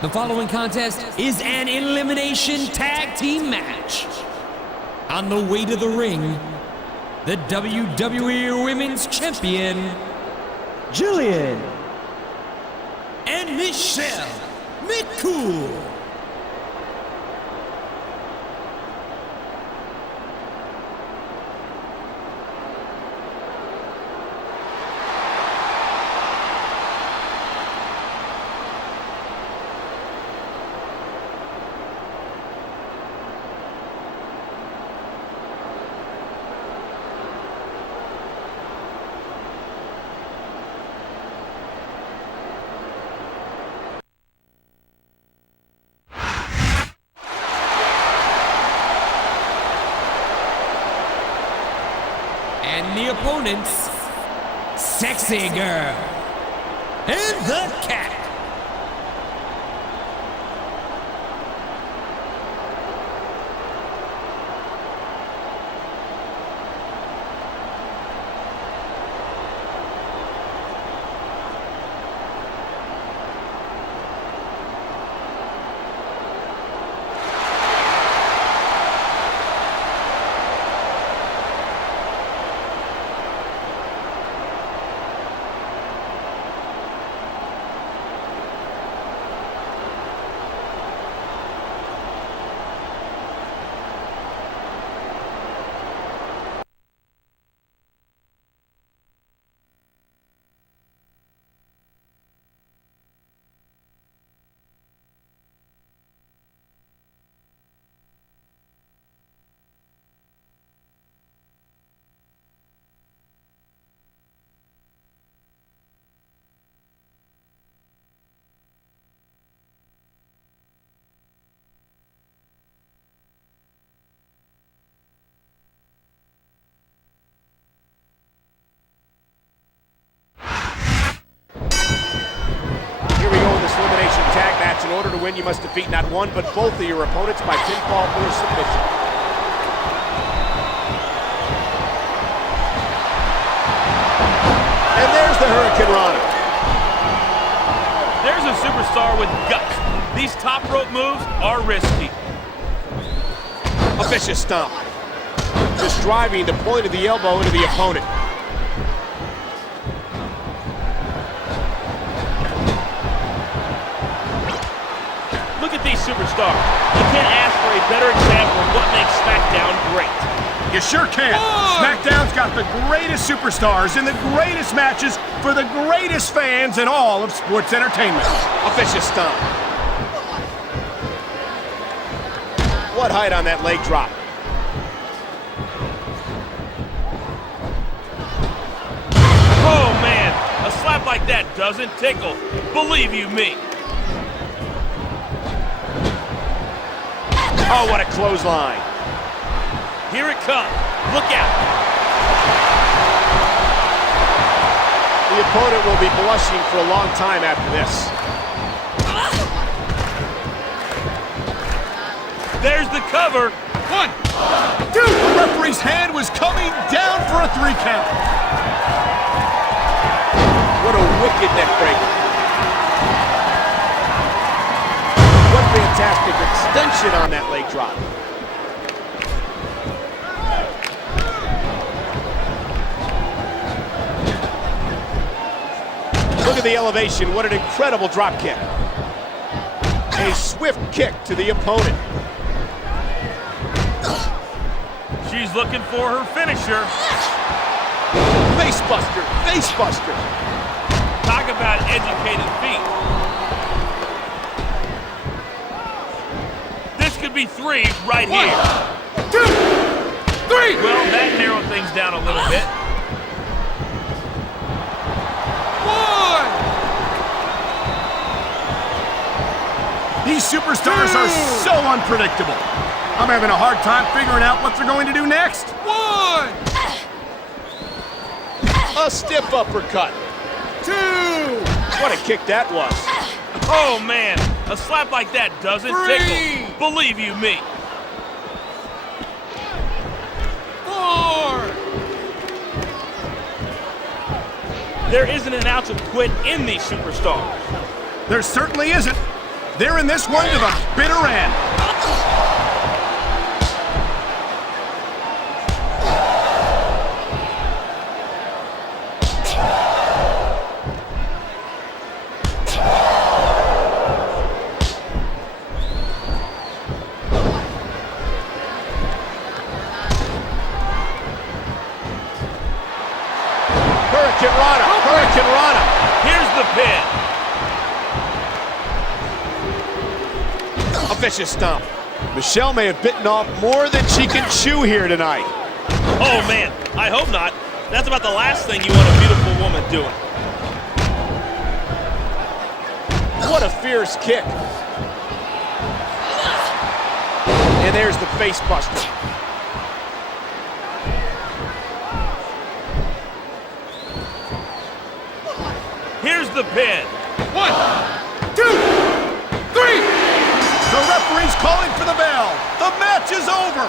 The following contest is an elimination tag team match. On the way to the ring, the WWE Women's Champion, Jillian and Michelle McCool. And the opponents, Sexy Girl and the Cat. In order to win, you must defeat not one, but both of your opponents by pinfall or submission. And there's the Hurricane Rana. There's a superstar with guts. These top rope moves are risky. A vicious stomp. Just driving the point of the elbow into the opponent. Look at these superstars. You can't ask for a better example of what makes SmackDown great. You sure can. SmackDown's got the greatest superstars in the greatest matches for the greatest fans in all of sports entertainment. A vicious stomp. What height on that leg drop? Oh, man. A slap like that doesn't tickle. Believe you me. Oh, what a clothesline. Here it comes. Look out. The opponent will be blushing for a long time after this. There's the cover. 1, 2. The referee's hand was coming down for a 3 count. What a wicked neck breaker. What fantastic extension on that leg drop. Look at the elevation. What an incredible drop kick. A swift kick to the opponent. She's looking for her finisher. Face buster, face buster. Talk about educated feet. This could be 3 right here. 1, 2, 3. Well, that narrowed things down a little bit. 1. These superstars are so unpredictable. I'm having a hard time figuring out what they're going to do next. 1. A stiff uppercut. 2. What a kick that was. Oh, man. A slap like that doesn't 3. tickle. Believe you me. 4. There isn't an ounce of quit in these superstars. There certainly isn't. They're in this one to the bitter end. Hurricane Rana. Here's the pin. A vicious stomp. Michelle may have bitten off more than she can chew here tonight. Oh man, I hope not. That's about the last thing you want a beautiful woman doing. What a fierce kick. And there's the face buster. Here's the pin. 1, 2, 3. The referee's calling for the bell. The match is over.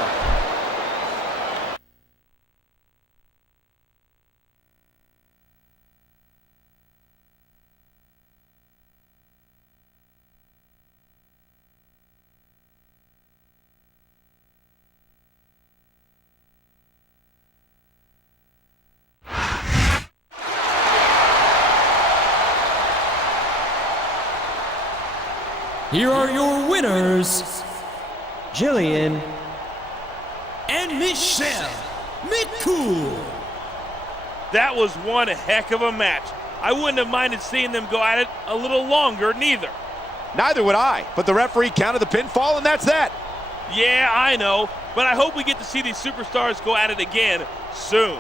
Here are your winners, Jillian and Michelle McCool. That was one heck of a match. I wouldn't have minded seeing them go at it a little longer, neither. Neither would I, but the referee counted the pinfall, and that's that. Yeah, I know, but I hope we get to see these superstars go at it again soon.